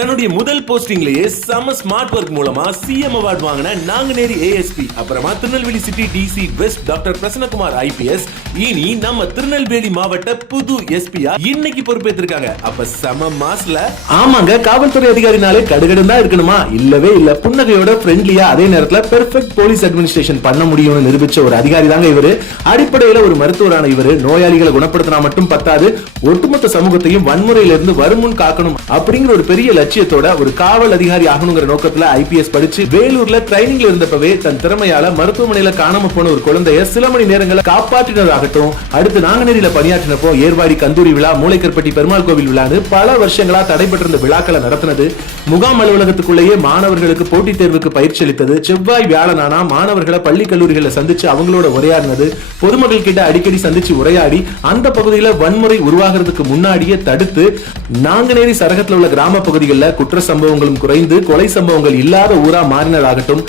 தன்னுடைய முதல் போஸ்டிங்லயே செம ஸ்மார்ட் ஒர்க் மூலமா சிஎம் அவார்ட் வாங்கின நாங்குநேரி ஏஎஸ்பி, அப்புறமா Tirunelveli city DC west doctor Prasannakumar IPS இனி நம்ம திருநெல்வேலி மாவட்ட புது எஸ்பியா இன்னைக்கு பொறுப்பேற்றிருக்காங்க. அப்ப செம மாஸ்ல ஆமாங்க, காவல்துறை அதிகாரினாலே கடுகடும் தான் இருக்கணுமா? இல்லவே இல்ல, புன்னகையோட ஃப்ரெண்ட்லியா அதே நேரத்துல பெர்ஃபெக்ட் போலீஸ் அட்மினிஸ்ட்ரேஷன் பண்ண முடியும்னு நிரூபிச்ச ஒரு அதிகாரி தாங்க இவரு. அடிப்படையில ஒரு மருத்துவரான இவரு நோயாளிகளை குணப்படுத்தினா மட்டும் பத்தாது, ஒட்டுமொத்த சமூகத்தையும் வன்முறையிலிருந்து வருமுன் காக்கணும் அப்படிங்கிற ஒரு பெரிய லட்சியத்தோட ஒரு காவல் அதிகாரி ஆகணுங்கிற நோக்கத்துல ஐபிஎஸ் படிச்சு வேலூர்ல ட்ரைனிங்ல இருந்தப்பவே தன் திறமையால மருத்துவமனையில காணாம போன ஒரு குழந்தைய சில மணி நேரங்களை காப்பாற்றினதாகட்டும், அடுத்து நாங்குநேரியில பணியாற்றினப்போ ஏர்வாடி கந்தூரி விழா, மூளைக்கற்பட்டி பெருமாள் கோவில் விழான்னு பல வருஷங்களா தடைபட்டிருந்த விழாக்களை நடத்தினது, முகாம் அலுவலகத்துக்குள்ளேயே மாணவர்களுக்கு போட்டித் தேர்வுக்கு பயிற்சி அளித்தது, செவ்வாய் வியாழனானா மாணவர்களை பள்ளி கல்லூரிகளை சந்திச்சு அவங்களோட உரையாடினது, பொதுமக்கள் கிட்ட அடிக்கடி சந்திச்சு உரையாடி அந்த பகுதியில வன்முறை உருவாகிறதுக்கு முன்னாடியே தடுத்து நாங்குநேரி சரகத்தில் உள்ள கிராம பகுதிகளில் குற்ற சம்பவங்களும் குறைந்து கொலை சம்பவங்கள் இல்லாத ஊரா மாறினதாகட்டும்.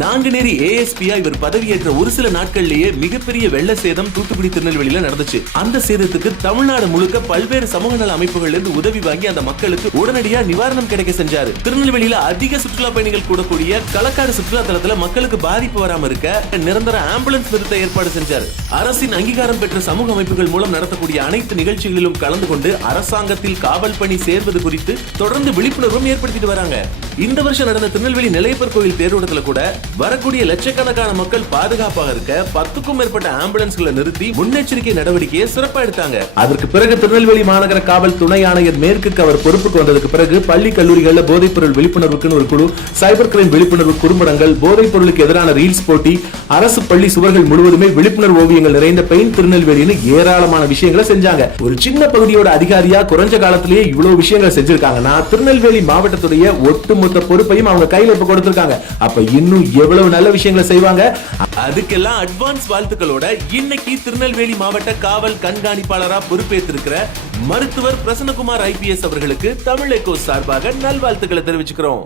நாங்குநேரி ஏஎஸ்பியா இவர் பதவியேற்ற ஒரு சில நாட்கள்லயே மிகப்பெரிய வெள்ள சேதம் தூத்துக்குடி திருநெல்வேலியில நடந்துச்சு. அந்த சேதத்துக்கு தமிழ்நாடு முழுக்க பல்வேறு சமூக நல அமைப்புகள் இருந்து உதவி வாங்கி அந்த மக்களுக்கு உடனடியா நிவாரணம் கிடைக்க செஞ்சாரு. திருநெல்வேலியில அதிக சுற்றுலா பயணிகள் கூடக்கூடிய களக்காடு சுற்றுலா தலத்துல மக்களுக்கு பாதிப்பு வராம இருக்க நிரந்தர ஆம்புலன்ஸ் நிறுத்த ஏற்பாடு செஞ்சாரு. அரசின் அங்கீகாரம் பெற்ற சமூக அமைப்புகள் மூலம் நடத்தக்கூடிய அனைத்து நிகழ்ச்சிகளிலும் கலந்து கொண்டு அரசாங்கத்தில் காவல் பணி சேர்வது குறித்து தொடர்ந்து விழிப்புணர்வும் ஏற்படுத்திட்டு வராங்க. இந்த வருஷம் நடந்த திருநெல்வேலி நிலையப்பர் கோயில் தேரோட்டத்துல கூட வரக்கூடிய லட்சக்கணக்கான மக்கள் பாதுகாப்பாக இருக்க 10க்கும் மேற்பட்ட ஆம்புலன்ஸ்களை நிறுத்தி முன்னெச்சரிக்கை நடவடிக்கையை சிறப்பா எடுத்தாங்க. அதற்கு பிறகு திருநெல்வேலி மாநகர காவல் துணை ஆணையர் மேற்குக்கு அவர் பொறுப்புக்கு வந்ததுக்கு பிறகு பள்ளி கல்லூரிகளில் போதைப் பொருள் விழிப்புணர்வுக்கு ஒரு குழு, சைபர் கிரைம் விழிப்புணர்வு குறும்படங்கள், போதைப் பொருளுக்கு எதிரான ரீல்ஸ் போட்டி, அரசு பள்ளி சுவர்கள் முழுவதுமே விழிப்புணர்வு ஓவியங்கள் நிறைந்த பெயின் திருநெல்வேலின்னு ஏராளமான விஷயங்களை செஞ்சாங்க. ஒரு சின்ன பகுதியோட அதிகாரியா குறைஞ்ச காலத்திலேயே இவ்வளவு விஷயங்களை செஞ்சிருக்காங்கன்னா திருநெல்வேலி மாவட்டத்துடைய ஒட்டுமொத்த பொறுப்பையும் அவங்க கையில இப்ப கொடுத்திருக்காங்க. அப்ப இன்னும் எவ்வளவு நல்ல விஷயங்களை செய்வாங்க. அதுக்கெல்லாம் அட்வான்ஸ் வாழ்த்துக்களோட இன்னைக்கு திருநெல்வேலி மாவட்ட காவல் கண்காணிப்பாளரா பொறுப்பேற்றிருக்கிற மருத்துவர் பிரசன்னகுமார் ஐபிஎஸ் அவர்களுக்கு தமிழ் எக்கோ சார்பாக நல்வாழ்த்துக்களை தெரிவிச்சுக்கிறோம்.